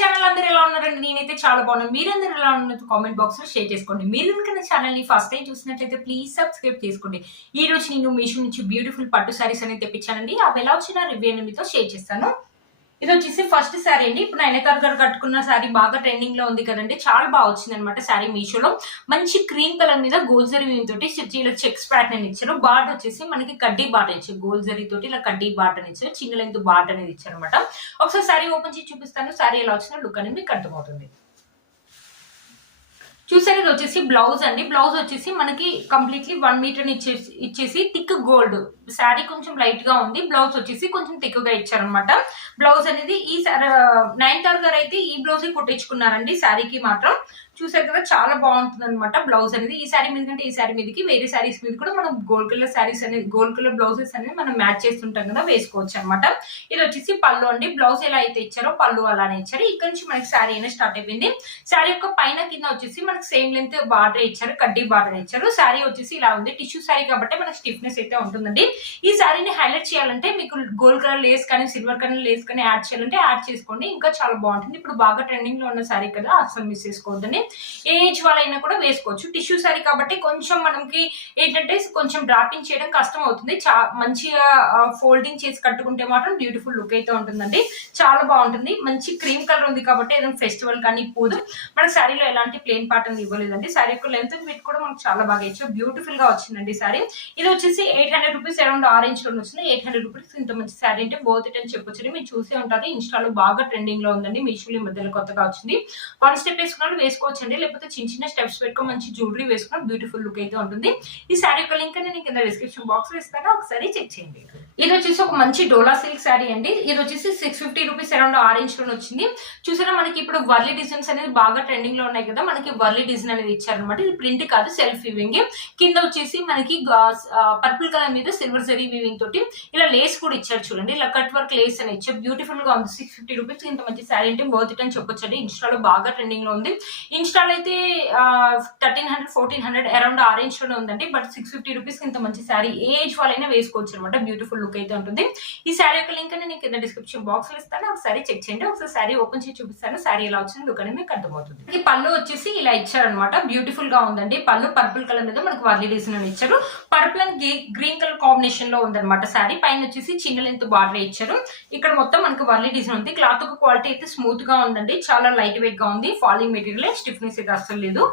Channel అందరూ ఎలా ఉన్నారండి? నేనైతే చాలా బాగున్నాను. మీరందరూ ఎలా ఉన్నారు? కామెంట్ బాక్స్ లో షేర్ చేసుకోండి. మీరు కనుక నా ఛానల్ ని ఫస్ట్ టైం చూసినట్లయితే ప్లీజ్ సబ్స్క్రైబ్ చేసుకోండి. ఈ రోజు నేను మీషో నుంచి బ్యూటిఫుల్ పట్టు సారీస్ అనేది తెప్పించానండి. అవి ఎలా వచ్చిన రివ్యూ అనేది మీతో షేర్ చేస్తాను. ఇది వచ్చేసి ఫస్ట్ శారీ అండి. ఇప్పుడు నైనతార్ గారు కట్టుకున్న శారీ బాగా ట్రెండింగ్ లో ఉంది కదండి. చాలా బాగా వచ్చింది అనమాట శారీ మీషోలో. మంచి క్రీమ్ కలర్ మీద గోల్డ్ జరీ తోటి ఇలా చెక్స్ ప్యాటర్న్ ఇచ్చారు. బార్డర్ వచ్చేసి మనకి కడ్డీ బార్డర్ ఇచ్చారు. గోల్డ్ జరీ తోటి ఇలా కడ్డీ బార్డర్ ఇచ్చారు. చిన్న లెంత్ బార్డర్ అనేది ఇచ్చారు అనమాట. ఒకసారి శారీ ఓపెన్ చేసి చూపిస్తాను. శారీ ఎలా వచ్చిన లుక్ అనేది మీకు అర్థమవుతుంది. చూసారు, ఇది వచ్చేసి బ్లౌజ్ అండి. బ్లౌజ్ వచ్చేసి మనకి కంప్లీట్లీ 1 మీటర్ ఇచ్చేసి థిక్ గోల్డ్. శారీ కొంచెం లైట్ గా ఉంది. బ్లౌజ్ వచ్చేసి కొంచెం థిక్ గా ఇచ్చారనమాట. బ్లౌజ్ అనేది ఈ నైనతార్ గారు అయితే ఈ బ్లౌజ్ కుట్టించుకున్నారండి శారీకి మాత్రం. చూసారు కదా, చాలా బాగుంటుంది అనమాట బ్లౌజ్ అనేది. ఈ శారీ మీద కంటే ఈ శారీ మీదకి వేరే శారీస్ మీద కూడా మనం గోల్డ్ కలర్ శారీస్ అనేది గోల్డ్ కలర్ బ్లౌజెస్ అనేది మనం మ్యాచ్ చేస్తుంటాం కదా, వేసుకోవచ్చు అనమాట. ఇది వచ్చేసి పళ్ళు అండి. బ్లౌజ్ ఎలా అయితే ఇచ్చారో పళ్ళు అలానే ఇచ్చారు. ఇక్కడ నుంచి మనకి శారీ అనేది స్టార్ట్ అయిపోయింది. శారీ యొక్క పైన కింద వచ్చేసి మనకి సేమ్ లెంత్ బార్డర్ ఇచ్చారు. కడ్డీ బార్డర్ ఇచ్చారు. శారీ వచ్చేసి ఇలా ఉంది. టిష్యూ శారీ కాబట్టి మనకి స్టిఫ్నెస్ అయితే ఉంటుందండి. ఈ శారీని హైలైట్ చేయాలంటే మీకు గోల్డ్ కలర్ లేస్ కానీ సిల్వర్ కలర్ లేస్ కానీ యాడ్ చేయాలంటే యాడ్ చేసుకోండి, ఇంకా చాలా బాగుంటుంది. ఇప్పుడు బాగా ట్రెండింగ్ లో ఉన్న శారీ కదా, అసలు మిస్ చేసుకోవద్దని. ఏ ఏజ్ వాళ్ళైనా కూడా వేసుకోవచ్చు. టిష్యూ శారీ కాబట్టి కొంచెం మనకి ఏంటంటే కొంచెం డ్రాపింగ్ చేయడం కష్టం అవుతుంది. మంచిగా ఫోల్డింగ్ చేసి కట్టుకుంటే మాత్రం బ్యూటిఫుల్ లుక్ అయితే ఉంటుందండి. చాలా బాగుంటుంది. మంచి క్రీమ్ కలర్ ఉంది కాబట్టి ఏదైనా ఫెస్టివల్ కానీ పూజ మనకి శారీలో ఎలాంటి ప్లెయిన్ పాటర్న్ ఇవ్వలేదండి. శారీ యొక్క లెంత్ విత్ కూడా మనకు చాలా బాగా ఇచ్చారు. బ్యూటిఫుల్ గా వచ్చిందండి శారీ. ఇది వచ్చేసి 800 రూపీస్, అరౌండ్ ఆరెంజ్ లో వచ్చింది. 800 రూపీస్ ఇంత మంచి శారీ అంటే బోత్ ఇట్ అని చెప్పొచ్చు. మీరు చూసే ఉంటారు, ఇన్స్టాలో బాగా ట్రెండింగ్ లో ఉందండి. మీషోలో మధ్యలో కొత్తగా వచ్చింది. 1 స్టెప్ వేసుకున్నాడు వేసుకోవచ్చు అండి, లేకపోతే చిన్న చిన్న స్టెప్స్ పెట్టుకుని మంచి జ్యువెలరీ వేసుకున్న బ్యూటిఫుల్ లుక్ అయితే ఉంటుంది. ఈ శారీ యొక్క లింక్ నేను కింద డిస్క్రిప్షన్ బాక్స్ లో ఇస్తాను, ఒకసారి చెక్ చేయండి. ఇది వచ్చేసి ఒక మంచి డోలా సిల్క్ శారీ అండి. ఇది వచ్చేసి 650 రూపీస్, అరౌండ్ ఆరెంజ్ లో వచ్చింది. చూసారా, మనకి ఇప్పుడు వర్లీ డిజైన్స్ అనేది బాగా ట్రెండింగ్ లో ఉన్నాయి కదా, మనకి వర్లీ డిజైన్ అనేది ఇచ్చారనమాట. ఇది ప్రింట్ కాదు, సెల్ఫ్ వీవింగ్. కింద వచ్చేసి మనకి పర్పుల్ కలర్ మీద సిల్వర్ జరీ వీవింగ్ తోటి ఇలా లేస్ కూడా ఇచ్చారు. చూడండి, ఇలా కట్ వర్క్ లేస్ అని ఇచ్చారు. బ్యూటిఫుల్ గా ఉంది. 650 రూపీస్ ఇంత మంచి శారీ అంటే వర్త్ ఇట్ అని చెప్పొచ్చు అండి. ఇన్స్టాలో బాగా ట్రెండింగ్ లో ఉంది. ఇన్స్టాలో అయితే 1300 1400 అరౌండ్ ఆరెంజ్ లోనే ఉందండి. బట్ 650 రూపీస్ ఇంత మంచి శారీ ఏజ్ వాళ్ళైనా వేసుకోవచ్చు అనమాట. బ్యూటిఫుల్ లుక్ అయితే ఉంటుంది. ఈ శారీ యొక్క లింక్ నేను కింద డిస్క్రిప్షన్ బాక్స్ లో ఇస్తాను, ఒకసారి చెక్ చేయండి. ఒకసారి శారీ ఓపెన్ చేసి చూపిస్తాను. శారీ ఎలా వచ్చిన లుక్ అనేది మీకు అర్థమవుతుంది. ఈ పళ్ళు వచ్చేసి ఇలా ఇచ్చారనమాట. బ్యూటిఫుల్ గా ఉందండి. పళ్ళు పర్పుల్ కలర్ మీద మనకు వర్లీ డిజైన్ అని ఇచ్చారు. Purple and green colour combination లో ఉందన్నమాట శారీ. పైన వచ్చేసి చిన్న లెంత్ బార్డర్ ఇచ్చారు. ఇక్కడ మొత్తం మనకు వర్లీ డిజైన్ ఉంది. క్లాత్ ఒక క్వాలిటీ అయితే స్మూత్ గా ఉందండి. చాలా లైట్ వెయిట్ గా ఉంది. ఫాలింగ్ మెటీరియల్, స్టిఫ్నెస్ అయితే అస్సలు లేదు.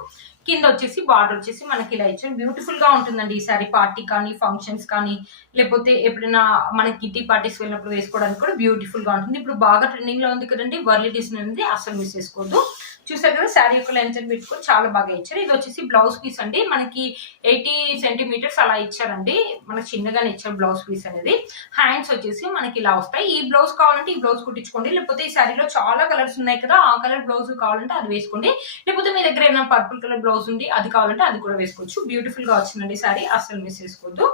కింద వచ్చేసి బార్డర్ వచ్చేసి మనకి ఇలా ఇచ్చారు. బ్యూటిఫుల్ గా ఉంటుందండి ఈ సారీ. పార్టీ కానీ ఫంక్షన్స్ కానీ లేకపోతే ఎప్పుడైనా మనకి కిటీ పార్టీస్ వెళ్ళినప్పుడు వేసుకోవడానికి కూడా బ్యూటిఫుల్ గా ఉంటుంది. ఇప్పుడు బాగా ట్రెండింగ్ లో ఉంది కదండి వర్లీ డిజైన్ అనేది, అసలు మిస్ చేసుకోవద్దు. చూసారు కదా, శారీ యొక్క లెంత్ పెట్టుకొని చాలా బాగా ఇచ్చారు. ఇది వచ్చేసి బ్లౌజ్ పీస్ అండి. మనకి 80 సెంటీమీటర్స్ అలా ఇచ్చారండి. మనకి చిన్నగానే ఇచ్చారు బ్లౌజ్ పీస్ అనేది. హ్యాండ్స్ వచ్చేసి మనకి ఇలా వస్తాయి. ఈ బ్లౌజ్ కావాలంటే ఈ బ్లౌజ్ కుట్టించుకోండి, లేకపోతే ఈ శారీలో చాలా కలర్స్ ఉన్నాయి కదా, ఆ కలర్ బ్లౌజ్ కావాలంటే అది వేసుకోండి, లేకపోతే మీ దగ్గర ఏమైనా పర్పుల్ కలర్ బ్లౌజ్ ఉంది అది కావాలంటే అది కూడా వేసుకోవచ్చు. బ్యూటిఫుల్ గా వచ్చిందండి శారీ, అసలు మిస్ చేసుకోవద్దు.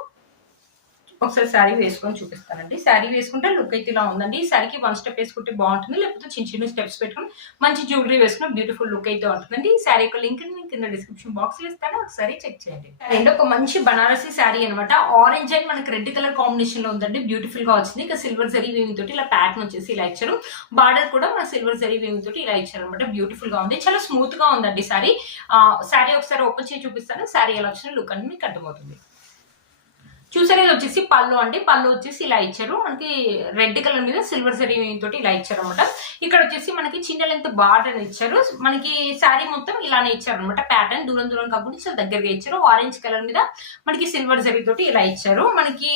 ఒకసారి శారీ వేసుకొని చూపిస్తానండి. శారీ వేసుకుంటే లుక్ అయితే ఇలా ఉందండి. ఈ శారీకి 1 స్టెప్ వేసుకుంటే బాగుంటుంది, లేకపోతే చిన్న చిన్న స్టెప్స్ పెట్టుకుని మంచి జ్యువెలరీ వేసుకున్న బ్యూటిఫుల్ లుక్ అయితే ఉంటుందండి. ఈ శారీ యొక్క లింక్ నేను కింద డిస్క్రిప్షన్ బాక్స్ లో ఇస్తాను, ఒకసారి చెక్ చేయండి. అండ్ ఒక మంచి బనారసీ శారీ అనమాట. ఆరెంజ్ అండ్ మనకి రెడ్ కలర్ కాంబినేషన్ లో ఉందండి. బ్యూటిఫుల్ గా వచ్చింది. ఇక సిల్వర్ జరీ వీవింగ్ తోటి ఇలా ప్యాటర్న్ వచ్చేసి ఇలా ఇచ్చారు. బార్డర్ కూడా మన సిల్వర్ జరీ వీవింగ్ తోటి ఇలా ఇచ్చారు అనమాట. బ్యూటిఫుల్ గా ఉంది. చాలా స్మూత్ గా ఉందండి శారీ. శారీ ఒకసారి ఓపెన్ చేసి చూపిస్తాను. శారీ ఎలా వచ్చిన లుక్ అనేది మీకు అర్థమవుతుంది. చూసారు, ఇది వచ్చేసి పళ్ళు అండి. పళ్ళు వచ్చేసి ఇలా ఇచ్చారు. మనకి రెడ్ కలర్ మీద సిల్వర్ జరీ తోటి ఇలా ఇచ్చారు అనమాట. ఇక్కడ వచ్చేసి మనకి చిన్న లెంత్ బార్డర్ ఇచ్చారు. మనకి శారీ మొత్తం ఇలానే ఇచ్చారు అనమాట. ప్యాటర్న్ దూరం దూరం కాబట్టి చాలా దగ్గరగా ఇచ్చారు. ఆరెంజ్ కలర్ మీద మనకి సిల్వర్ జరీ తోటి ఇలా ఇచ్చారు. మనకి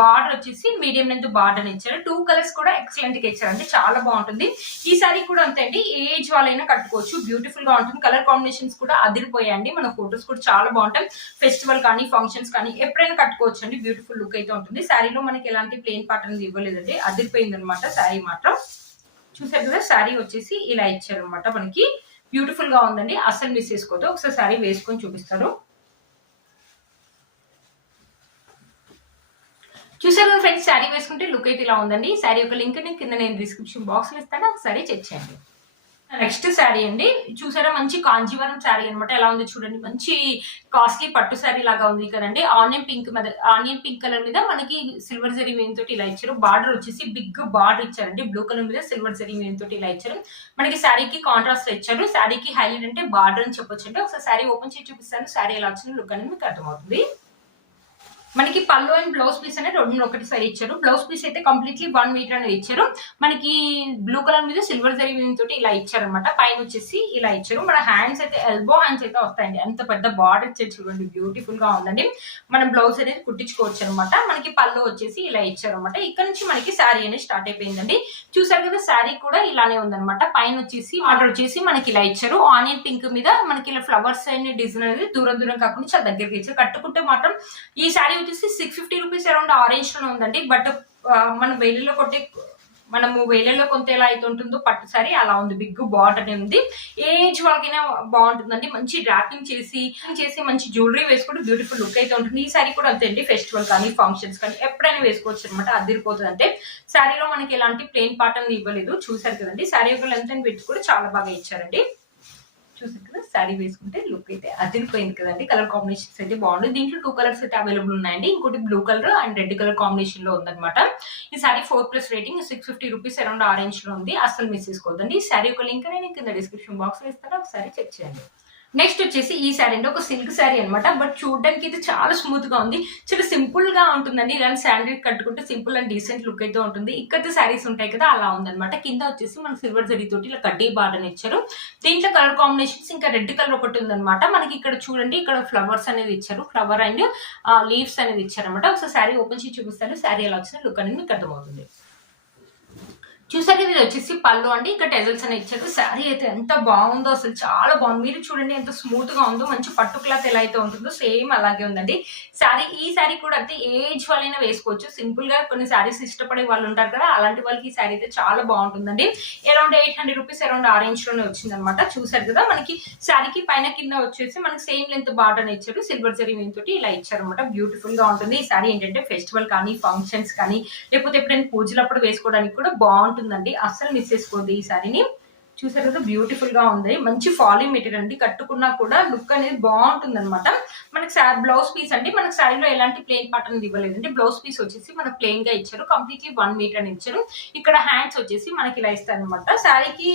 బార్డర్ వచ్చేసి మీడియం లెంత్ బార్డర్ ఇచ్చారు. 2 కలర్స్ కూడా ఎక్సలెంట్ గా ఇచ్చారండి. చాలా బాగుంటుంది. ఈ శారీ కూడా అంతే అండి, ఏజ్ వాళ్ళైనా కట్టుకోవచ్చు. బ్యూటిఫుల్ గా ఉంటుంది. కలర్ కాంబినేషన్స్ కూడా అదిరిపోయాయండి. మన ఫొటోస్ కూడా చాలా బాగుంటాయి. ఫెస్టివల్ కానీ ఫంక్షన్స్ కానీ ఎప్పుడైనా కట్టుకోవచ్చు అండి. బ్యూటిఫుల్ లుక్ అయితే ఉంటుంది. శారీలో మనకి ఎలాంటి ప్లెయిన్ పాటర్న్ ఇవ్వలేదండి, అదిరిపోయింది అనమాట శారీ మాత్రం. చూసారు కదా, శారీ వచ్చేసి ఇలా ఇచ్చారు అనమాట. మనకి బ్యూటిఫుల్ గా ఉందండి, అసలు మిస్ చేసుకోవద్దు. ఒకసారి శారీ వేసుకొని చూపిస్తారు. చూసారు కదా ఫ్రెండ్స్, శారీ వేసుకుంటే లుక్ అయితే ఇలా ఉందండి. శారీ యొక్క లింక్ కింద నేను డిస్క్రిప్షన్ బాక్స్ లో ఇస్తాను, ఒకసారి చెక్ చేయండి. నెక్స్ట్ శారీ అండి, చూసారా మంచి కాంజీవరం శారీ అనమాట. ఎలా ఉంది చూడండి, మంచి కాస్ట్లీ పట్టు శారీ లాగా ఉంది కదండి. ఆనియన్ పింక్ కలర్ మీద మనకి సిల్వర్ జరీ వేన్ తోటి ఇలా ఇచ్చారు. బార్డర్ వచ్చేసి బిగ్ బార్డర్ ఇచ్చారండి, బ్లూ కలర్ మీద సిల్వర్ జరీ వేన్ తోటి ఇలా ఇచ్చారు. మనకి శారీకి కాంట్రాస్ట్ ఇచ్చారు. శారీకి హైలైట్ అంటే బార్డర్ అని చెప్పొచ్చు అండి. ఒకసారి శారీ ఓపెన్ చేసి చూపిస్తాను, శారీ ఎలా వచ్చిన లుక్ అనేది మీకు అర్థమవుతుంది. మనకి పళ్ళు అండ్ బ్లౌజ్ పీస్ అనేది రెండు ఒకటి సైడ్ ఇచ్చారు. బ్లౌజ్ పీస్ అయితే కంప్లీట్లీ 1 మీటర్ అనేది ఇచ్చారు. మనకి బ్లూ కలర్ మీద సిల్వర్ జరీ వీవింగ్ తోటి ఇలా ఇచ్చారు అనమాట. పైన వచ్చేసి ఇలా ఇచ్చారు. మన హ్యాండ్స్ అయితే ఎల్బో హ్యాండ్స్ అయితే వస్తాయండి. ఎంత పెద్ద బార్డర్ ఇచ్చారు చూడండి, బ్యూటిఫుల్ గా ఉందండి. మనం బ్లౌజ్ అనేది కుట్టించుకోవచ్చు అనమాట. మనకి పళ్ళు వచ్చేసి ఇలా ఇచ్చారు అనమాట. ఇక్కడ నుంచి మనకి శారీ అనేది స్టార్ట్ అయిపోయిందండి. చూసారు కదా, శారీ కూడా ఇలానే ఉందన్నమాట. పైన వచ్చేసి ఆర్డర్ వచ్చేసి మనకి ఇలా ఇచ్చారు. ఆనియన్ పింక్ మీద మనకి ఇలా ఫ్లవర్స్ అనే డిజైన్ అనేది దూరం దూరం కాకుండా చాలా దగ్గరికి ఇచ్చారు. కట్టుకుంటే మాత్రం ఈ శారీ వచ్చేసి 650 రూపీస్ అరౌండ్ ఆరెంజ్ లో ఉందండి. బట్ మనం వేలలో కొంత ఎలా అయితే ఉంటుందో పట్టు సారీ అలా ఉంది. బిగ్ బార్డర్ ఉంది. ఏజ్ వాళ్ళకైనా బాగుంటుందండి. మంచి ర్యాపింగ్ చేసి మంచి జ్యువెలరీ వేసుకుంటే బ్యూటిఫుల్ లుక్ అయితే ఉంటుంది. ఈ సారీ కూడా అంతే అండి, ఫెస్టివల్ కానీ ఫంక్షన్స్ కానీ ఎప్పుడైనా వేసుకోవచ్చు అనమాట. అదిరిపోతుంది. అంటే శారీలో మనకి ఎలాంటి ప్లెయిన్ పార్ట్ అనేది ఇవ్వలేదు. చూసారు కదండి, శారీ యొక్క లెంత్ అండ్ విడ్త్ కూడా చాలా బాగా ఇచ్చారండి. చూసారు కదా, శారీ వేసుకుంటే లుక్ అయితే అదిరిపోయింది కదండి. కలర్ కాంబినేషన్స్ అయితే బాగుంది. దీంట్లో 2 కలర్స్ అయితే అవైలబుల్ ఉన్నాయండి. ఇంకోటి blue colour and red colour combination లో ఉందన్నమాట. ఈ sari 4+ rating, 650 rupees around orange లో ఉంది. అసలు మిస్ చేసుకోవద్దండి. ఈ శారీ యొక్క లింక్ నేను కింద డిస్క్రిప్షన్ బాక్స్ లో ఇస్తాను, ఒకసారి చెక్ చేయండి. నెక్స్ట్ వచ్చేసి ఈ శారీ అంటే ఒక సిల్క్ శారీ అనమాట. బట్ చూడడానికి అయితే చాలా స్మూత్ గా ఉంది, చాలా సింపుల్ గా ఉంటుందండి. ఇలాంటి శారీ కట్టుకుంటే సింపుల్ అండ్ డీసెంట్ లుక్ అయితే ఉంటుంది. ఇక్కడ శారీస్ ఉంటాయి కదా, అలా ఉందన్నమాట. కింద వచ్చేసి మనకి సిల్వర్ జరీ తోటి ఇలా కడ్డీ బార్డర్ ఇచ్చారు. దీంట్లో కలర్ కాంబినేషన్స్ ఇంకా రెడ్ కలర్ ఒకటి ఉందన్నమాట. మనకి ఇక్కడ చూడండి, ఇక్కడ ఫ్లవర్స్ అనేది ఇచ్చారు. ఫ్లవర్ అండ్ లీవ్స్ అనేది ఇచ్చారు అనమాట. ఒకసారి శారీ ఓపెన్ చేసి చూపిస్తాను, శారీ ఎలా వచ్చిన లుక్ అనేది మీకు అర్థమవుతుంది. చూసారు, ఇది వచ్చేసి పళ్ళు అండి. ఇక్కడ టెజల్స్ అని ఇచ్చారు. శారీ అయితే ఎంత బాగుందో, అసలు చాలా బాగుంది. మీరు చూడండి ఎంత స్మూత్ గా ఉందో. మంచి పట్టు క్లాత్ ఎలా అయితే ఉంటుందో సేమ్ అలాగే ఉందండి శారీ. ఈ శారీ కూడా అంతే, ఏజ్ వాళ్ళైనా వేసుకోవచ్చు. సింపుల్ గా కొన్ని శారీస్ ఇష్టపడే వాళ్ళు ఉంటారు కదా, అలాంటి వాళ్ళకి ఈ శారీ అయితే చాలా బాగుంటుందండి. అరౌండ్ 800 రూపీస్ అరౌండ్ ఆరెంజ్ లోనే వచ్చింది అనమాట. చూసారు కదా, మనకి శారీకి పైన కింద వచ్చేసి మనకి సేమ్ లెంత్ బార్డర్ ఇచ్చారు. సిల్వర్ జరీ వేన్ తోటి ఇలా ఇచ్చారు అనమాట. బ్యూటిఫుల్ గా ఉంటుంది. ఈ శారీ ఏంటంటే ఫెస్టివల్ కానీ ఫంక్షన్స్ కానీ లేకపోతే ఎప్పుడైనా పూజలప్పుడు వేసుకోవడానికి కూడా బాగుంటుందండి. అస్సలు మిస్ చేసుకోవద్దు ఈ శారీని. చూసారు కదా, బ్యూటిఫుల్ గా ఉంది. మంచి ఫాలింగ్ మెటీరియల్ అండి. కట్టుకున్నా కూడా లుక్ అనేది బాగుంటుంది అనమాట. మనకి బ్లౌజ్ పీస్ అండి, మనకి శారీలో ఎలాంటి ప్లెయిన్ పార్ట్ అనేది ఇవ్వలేదండి. బ్లౌజ్ పీస్ వచ్చేసి మనకి ప్లెయిన్ గా ఇచ్చారు. కంప్లీట్లీ 1 మీటర్ అని ఇచ్చారు. ఇక్కడ హ్యాండ్స్ వచ్చేసి మనకి ఇలా ఇస్తారు అనమాట. శారీకి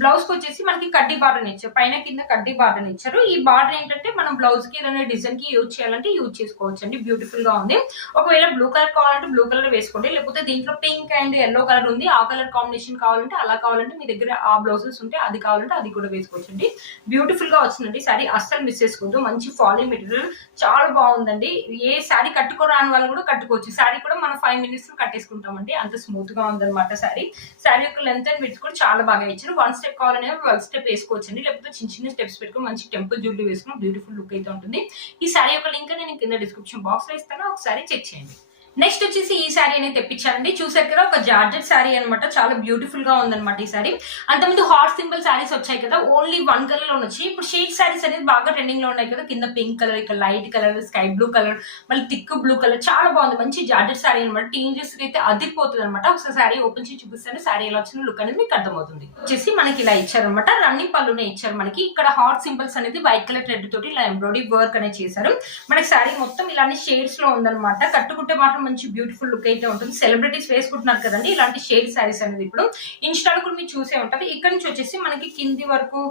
బ్లౌజ్ కి వచ్చేసి మనకి కడ్డీ బార్డర్ ఇచ్చారు. పైన కింద కడ్డీ బార్డర్ ఇచ్చారు. ఈ బార్డర్ ఏంటంటే మనం బ్లౌజ్ కి ఏదైనా డిజైన్ కి యూజ్ చేయాలంటే యూజ్ చేసుకోవచ్చు అండి. బ్యూటిఫుల్ గా ఉంది. ఒకవేళ బ్లూ కలర్ కావాలంటే బ్లూ కలర్ వేసుకోండి, లేకపోతే దీంట్లో పింక్ అండ్ ఎల్లో కలర్ ఉంది, ఆ కలర్ కాంబినేషన్ కావాలంటే అలా కావాలంటే మీ దగ్గర ఆ బ్లౌజెస్ ఉంటే అది కావాలంటే అది కూడా వేసుకోవచ్చు అండి. బ్యూటిఫుల్ గా వచ్చిందండి శారీ, అస్సలు మిస్ చేసుకోవద్దు. మంచి ఫాలింగ్ మెటీరియల్ చాలా బాగుందండి. ఏ శారీ కట్టుకోరాని వాళ్ళు కూడా కట్టుకోవచ్చు. శారీ కూడా మనం 5 minutes లో కట్టేసుకుంటామండి, అంత స్మూత్ గా ఉందన్నమాట శారీ. శారీ యొక్క లెంత్ అండ్ విడ్త్ కూడా చాలా బాగా ఇచ్చారు. 1 స్టెప్ కావాలనే 1 స్టెప్ వేసుకోవచ్చండి, లేకపోతే చిన్న చిన్న స్టెప్స్ పెట్టుకుని మంచి టెంపుల్ జ్యువెలరీ వేసుకుని బ్యూటిఫుల్ లుక్ అయితే ఉంటుంది. ఈ శారీ యొక్క లింక్ నేను కింద డిస్క్రిప్షన్ బాక్స్ లో ఇస్తాను, ఒకసారి చెక్ చేయండి. నెక్స్ట్ వచ్చేసి ఈ శారీ అనేది తెప్పించానండి. చూసారు కదా, ఒక జార్జెట్ శారీ అనమాట. చాలా బ్యూటిఫుల్ గా ఉందన్నమాట ఈ శారీ. అంతకుముందు హార్ట్ సింబల్ శారీస్ వచ్చాయి కదా, ఓన్లీ 1 కలర్ లో వచ్చాయి. ఇప్పుడు షేడ్ శారీస్ అనేది బాగా ట్రెండింగ్ లో ఉన్నాయి కదా. కింద పింక్ కలర్, ఇక్కడ light colour, sky blue colour, మళ్ళీ థిక్ బ్లూ కలర్, చాలా బాగుంది. మంచి జార్జెట్ శారీ అనమాట. టీనేజర్స్ కి అయితే అదిరిపోతుంది అనమాట. ఒకసారి శారీ ఓపెన్ చేసి చూపిస్తాను, శారీ ఎలా వచ్చిన లుక్ అనేది మీకు అర్థమవుతుంది. వచ్చేసి మనకి ఇలా ఇచ్చారనమాట. రన్నింగ్ పళ్ళునే ఇచ్చారు. మనకి ఇక్కడ హార్ట్ సింబల్స్ అనేది వైట్ కలర్ థ్రెడ్ తోటి ఇలా ఎంబ్రాయిడరీ వర్క్ అనేది చేశారు. మనకి శారీ మొత్తం ఇలాంటి షేడ్స్ లో ఉందన్నమాట. కట్టుకుంటే మాత్రం మంచి బ్యూటిఫుల్ లుక్ అయితే ఉంటుంది. సెలబ్రిటీస్ వేసుకుంటున్నారు కదండి ఇలాంటి షేడ్ శారీస్ అనేది. ఇప్పుడు ఇన్స్టాలో కూడా మీరు చూసే ఉంటారు. ఇక్కడ నుంచి వచ్చేసి మనకి కింది వరకు,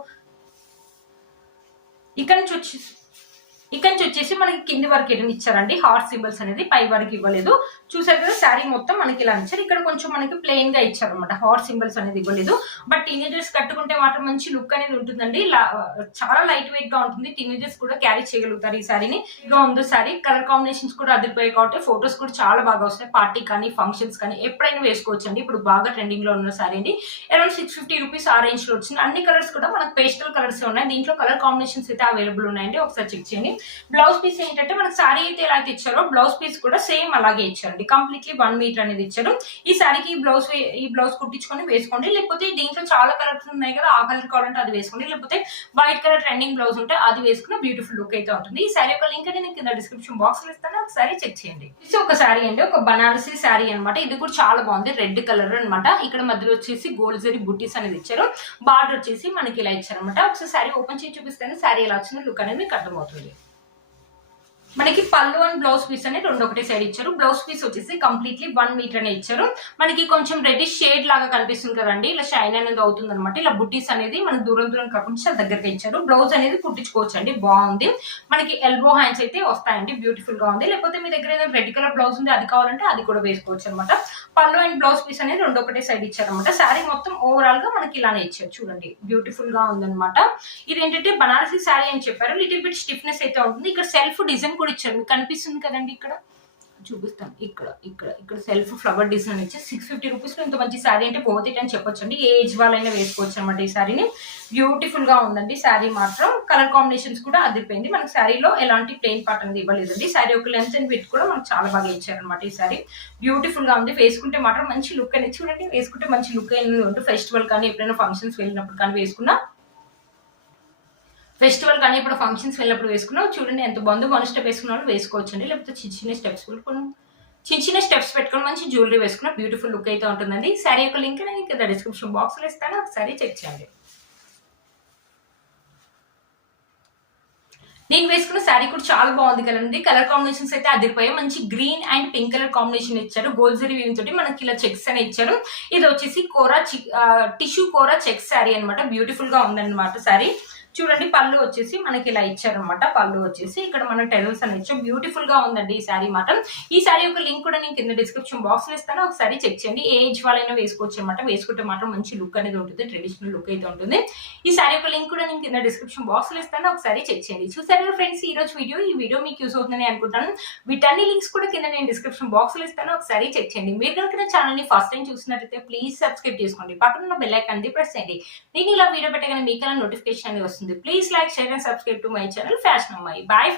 ఇక్కడ నుంచి వచ్చేసి మనకి కింది వరకు ఏదైనా ఇచ్చారండి. హార్ట్ సింబల్స్ అనేది పై వరకు ఇవ్వలేదు. చూసారు కదా, శారీ మొత్తం మనకి ఇలా ఇచ్చారు. ఇక్కడ కొంచెం మనకి ప్లెయిన్ గా ఇచ్చారు అనమాట. హార్ట్ సింబల్స్ అనేది ఇవ్వలేదు. బట్ టీనేజర్స్ కట్టుకుంటే మాత్రం మంచి లుక్ అనేది ఉంటుందండి. చాలా లైట్ వెయిట్ గా ఉంటుంది. టీనేజర్స్ కూడా క్యారీ చేయగలుగుతారు ఈ శారీని. ఇదిగా ఉంది శారీ. కలర్ కాంబినేషన్స్ కూడా అదిరిపోయాయి కాబట్టి ఫొటోస్ కూడా చాలా బాగా వస్తాయి. పార్టీ కానీ ఫంక్షన్స్ కానీ ఎప్పుడైనా వేసుకోవచ్చు అండి. ఇప్పుడు బాగా ట్రెండింగ్ లో ఉన్న శారీ అండి. అరౌండ్ 650 రూపీస్ ఆ రేంజ్ లో వచ్చింది. అన్ని కలర్స్ కూడా మనకు పేస్టల్ కలర్స్ ఉన్నాయి. దీంట్లో కలర్ కాంబినేషన్స్ అయితే అవైలబుల్ ఉన్నాయండి, ఒకసారి చెక్ చేయండి. బ్లౌజ్ పీస్ ఏంటంటే మనకి సారీ అయితే ఎలా అయితే ఇచ్చారో బ్లౌజ్ పీస్ కూడా సేమ్ అలాగే ఇచ్చారండి. కంప్లీట్లీ 1 మీటర్ అనేది ఇచ్చారు. ఈ సారీకి ఈ బ్లౌజ్ కుట్టించుకొని వేసుకోండి. లేకపోతే దీంట్లో చాలా కలర్స్ ఉన్నాయి కదా, ఆ కలర్ కావాలంటే అది వేసుకోండి. లేకపోతే వైట్ కలర్ ట్రెండింగ్ బ్లౌజ్ ఉంటే అది వేసుకున్న బ్యూటిఫుల్ లుక్ అయితే ఉంటుంది. ఈ సారీ యొక్క లింక్ నేను కింద డిస్క్రిప్షన్ బాక్స్ లో ఇస్తాను, ఒకసారి చెక్ చేయండి. ఇది ఒక సారీ అండి, ఒక బనారసీ సారీ అనమాట. ఇది కూడా చాలా బాగుంది, రెడ్ కలర్ అనమాట. ఇక్కడ మధ్యలో వచ్చేసి గోల్డ్ జరీ బుట్టీస్ అనేది ఇచ్చారు. బార్డర్ వచ్చేసి మనకి ఇలా ఇచ్చారనమాట. ఒకసారి సారీ ఓపెన్ చేసి చూపిస్తాను, సారీ ఎలా వచ్చిన లుక్ అనేది మీకు అర్థమవుతుంది. మనకి పళ్ళు అండ్ బ్లౌజ్ పీస్ అనేది రెండు ఒకటే సైడ్ ఇచ్చారు. బ్లౌజ్ పీస్ వచ్చేసి కంప్లీట్లీ 1 మీటర్ అనే ఇచ్చారు. మనకి కొంచెం రెడ్డిష్ షేడ్ లాగా కనిపిస్తుంది కదండి, ఇలా షైన్ అనేది అవుతుంది అనమాట. ఇలా బుట్టీస్ అనేది మనకి దూరం కాకుండా చాలా దగ్గరగా ఇచ్చారు. బ్లౌజ్ అనేది కుట్టించుకోవచ్చు అండి, బాగుంది. మనకి ఎల్బో హ్యాండ్స్ అయితే వస్తాయండి, బ్యూటిఫుల్ గా ఉంది. లేకపోతే మీ దగ్గర ఏదైనా రెడ్ కలర్ బ్లౌజ్ ఉంది అది కావాలంటే అది కూడా వేసుకోవచ్చు అనమాట. పళ్ళు అండ్ బ్లౌజ్ పీస్ అనేది రెండు ఒకటే సైడ్ ఇచ్చారు అనమాట. శారీ మొత్తం ఓవరాల్ గా మనకి ఇలానే ఇచ్చారు, చూడండి బ్యూటిఫుల్ గా ఉందన్నమాట. ఇది ఏంటంటే బనారసీ శారీ అని చెప్పారు. లిటిల్ బిట్ స్టిఫ్నెస్ అయితే ఉంటుంది. ఇక్కడ సెల్ఫ్ డిజైన్ కూడా ఇచ్చారు, మీకు కనిపిస్తుంది కదండి, ఇక్కడ చూపిస్తాను. ఇక్కడ సెల్ఫ్ ఫ్లవర్ డిజైన్ ఇచ్చి 650 రూపీస్ లో ఇంత మంచి శారీ అంటే పోతే అని చెప్పొచ్చు అండి. ఏ ఏజ్ వాళ్ళైనా వేసుకోవచ్చు అనమాట. ఈ శారీని బ్యూటిఫుల్ గా ఉందండి. శారీ మాత్రం కలర్ కాంబినేషన్స్ కూడా అదిరిపోయింది. మనకి శారీలో ఎలాంటి ప్లెయిన్ పార్ట్ అనేది ఇవ్వలేదండి. శారీ ఒక లెంత్ అండ్ విడ్త్ కూడా మనకు చాలా బాగా ఇచ్చారనమాట. ఈ శారీ బ్యూటిఫుల్ గా ఉంది. వేసుకుంటే మాత్రం మంచి లుక్ అనేది, చూడండి వేసుకుంటే మంచి లుక్ అనేది ఉంటుంది. ఫెస్టివల్ కానీ ఎప్పుడైనా ఫంక్షన్స్ వెళ్ళినప్పుడు కానీ వేసుకున్నా, ఫెస్టివల్ కానీ ఇప్పుడు ఫంక్షన్స్ వెళ్ళినప్పుడు వేసుకున్నాం, చూడండి ఎంత బాగుందో. 1 స్టెప్ వేసుకున్న వాళ్ళు వేసుకోవచ్చు అండి. లేకపోతే చిన్న స్టెప్స్ పెట్టుకుని మంచి జ్యువెలరీ వేసుకున్న బ్యూటిఫుల్ లుక్ అయితే ఉంటుందండి. శారీ యొక్క లింక్ నేను కింద డిస్క్రిప్షన్ బాక్స్ లో ఇస్తాను, ఒకసారి చెక్ చేయండి. నేను వేసుకున్న శారీ కూడా చాలా బాగుంది కదండి. కలర్ కాంబినేషన్స్ అయితే అదిరిపోయాయి. మంచి green and pink colour combination ఇచ్చారు. గోల్డ్ జరీ వీవింగ్ తోటి మనకి ఇలా చెక్స్ అని ఇచ్చారు. ఇది వచ్చేసి టిష్యూ కోరా చెక్స్ శారీ అనమాట. బ్యూటిఫుల్ గా ఉందన్నమాట శారీ. చూడండి పళ్ళు వచ్చేసి మనకి ఇలా ఇచ్చారనమాట. పళ్ళు వచ్చేసి ఇక్కడ మన టెరల్స్ అని ఇచ్చారు. బ్యూటిఫుల్ గా ఉందండి ఈ శారీ మాత్రం. ఈ శారీ యొక్క లింక్ కూడా నేను కింద డిస్క్రిప్షన్ బాక్స్ లో ఇస్తాను, ఒకసారి చెక్ చేయండి. ఏ ఏజ్ వాళ్ళైనా వేసుకోవచ్చు అనమాట. వేసుకుంటే మాత్రం మంచి లుక్ అనేది ఉంటుంది, ట్రెడిషనల్ లుక్ అయితే ఉంటుంది. ఈ శారీ యొక్క లింక్ కూడా నేను కింద డిస్క్రిప్షన్ బాక్స్ లో ఇస్తాను, ఒకసారి చెక్ చేయండి. చూసారు ఫ్రెండ్స్ ఈ రోజు ఈ వీడియో మీకు యూస్ అవుతుందని అనుకుంటాను. వీటన్ని లింక్స్ కూడా కింద నేను డిస్క్రిప్షన్ బాక్స్ లో ఇస్తాను, ఒకసారి చెక్ చేయండి. మీరు కనుక నా ఛానల్ ని ఫస్ట్ టైం చూసినట్లయితే ప్లీజ్ సబ్స్క్రైబ్ చేసుకోండి. పక్కన ఉన్న బెల్ ఐకాన్ ని ప్రెస్ చేయండి. నేను ఇలా వీడియో పెట్టగానే మీకు నోటిఫికేషన్ అనేది వస్తుంది. Please like, share and subscribe to my channel Fashion Ammayi. Bye.